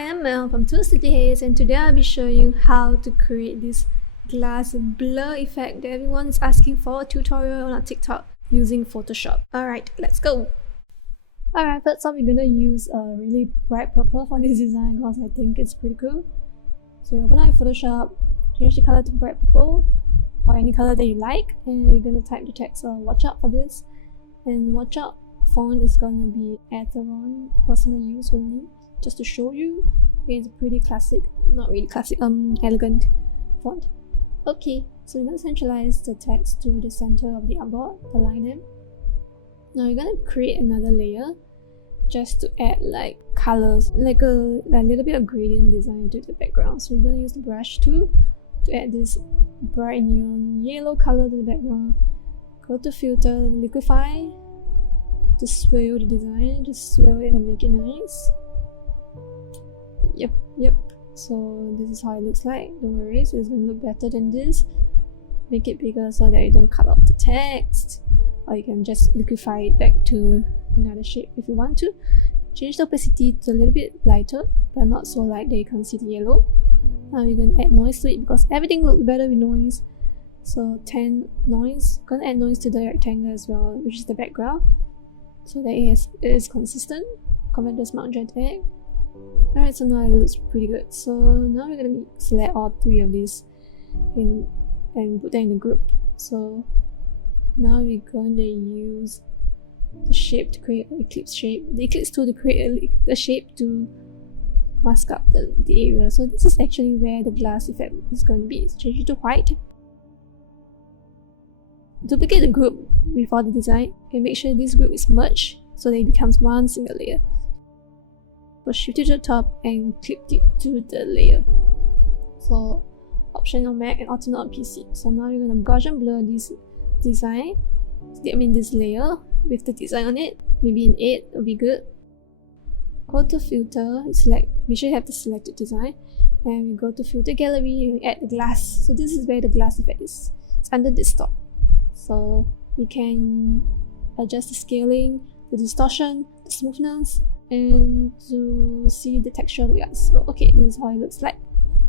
Hi, I'm Mel from City Haze, and today I'll be showing you how to create this glass blur effect that everyone is asking for a tutorial on TikTok using Photoshop. Alright, let's go! Alright, first off, we're gonna use a really bright purple for this design because I think it's pretty cool. So you open up your Photoshop, change the color to bright purple or any color that you like, and we're gonna type the text watch out for this. And watch out font is gonna be Atheron personal use only, just to show you. It's a pretty classic, not really classic, elegant font. Okay, so we're gonna centralize the text to the center of the artboard, align them. Now you're gonna create another layer just to add like colors, like a little bit of gradient design to the background. So we're gonna use the brush tool to add this bright neon yellow color to the background. Go to filter, liquify, to swirl the design, just swirl it and make it nice. Yep. So this is how it looks like. Don't worry, so it's gonna look better than this. Make it bigger so that you don't cut out the text, or you can just liquify it back to another shape if you want to. Change the opacity to a little bit lighter, but not so light that you can't see the yellow. Now we're gonna add noise to it because everything looks better with noise. So 10 noise. Gonna add noise to the rectangle as well, which is the background, so that it is consistent compared to smart JPEG. Alright, so now it looks pretty good. So now we're gonna select all three of these and put them in a group. So now we're going to use the shape to create an eclipse shape. The eclipse tool to create a shape to mask up the area. So this is actually where the glass effect is going to be. So change it to white. Duplicate the group with all the design and make sure this group is merged so that it becomes one single layer. So shift it to the top and clip it to the layer. So option on Mac and alternate on PC. So now you're gonna Gaussian blur this design. This layer with the design on it. Maybe in 8 would be good. Go to filter, make sure you have the selected design, and we go to filter gallery and add the glass. So this is where the glass effect is. It's under distort. So you can adjust the scaling, the distortion, the smoothness, and to see the texture of the glass. So okay, this is how it looks like.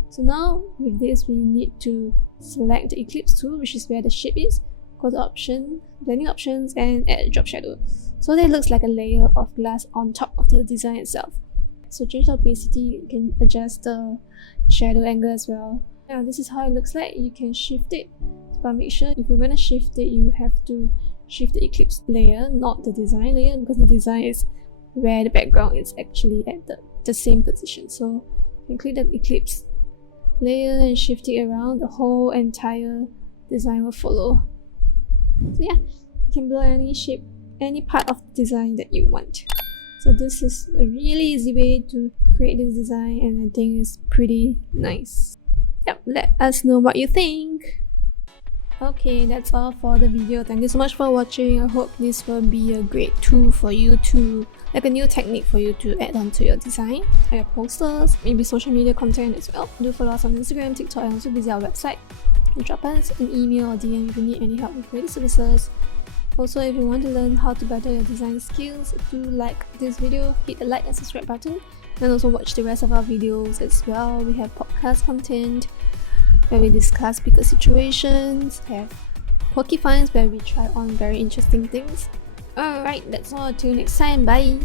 So now with this, we need to select the eclipse tool, which is where the shape is. Go to option, blending options, and add a drop shadow. So that it looks like a layer of glass on top of the design itself. So change the opacity, you can adjust the shadow angle as well. Now this is how it looks like. You can shift it, but make sure if you're gonna shift it, you have to shift the eclipse layer, not the design layer, because the design is where the background is actually at the same position. So you can click the eclipse layer and shift it around. The whole entire design will follow. So yeah, you can blur any shape, any part of the design that you want. So this is a really easy way to create this design, and I think it's pretty nice. Yep, let us know what you think. Okay, that's all for the video. Thank you so much for watching. I hope this will be a great tool for you to, like a new technique for you to add on to your design, like your posters, maybe social media content as well. Do follow us on Instagram, TikTok, and also visit our website. And drop us an email or DM if you need any help with creative services. Also, if you want to learn how to better your design skills, do like this video, hit the like and subscribe button, and also watch the rest of our videos as well. We have podcast content where we discuss bigger situations, have quirky finds where we try on very interesting things. Alright, that's all. Till next time, bye!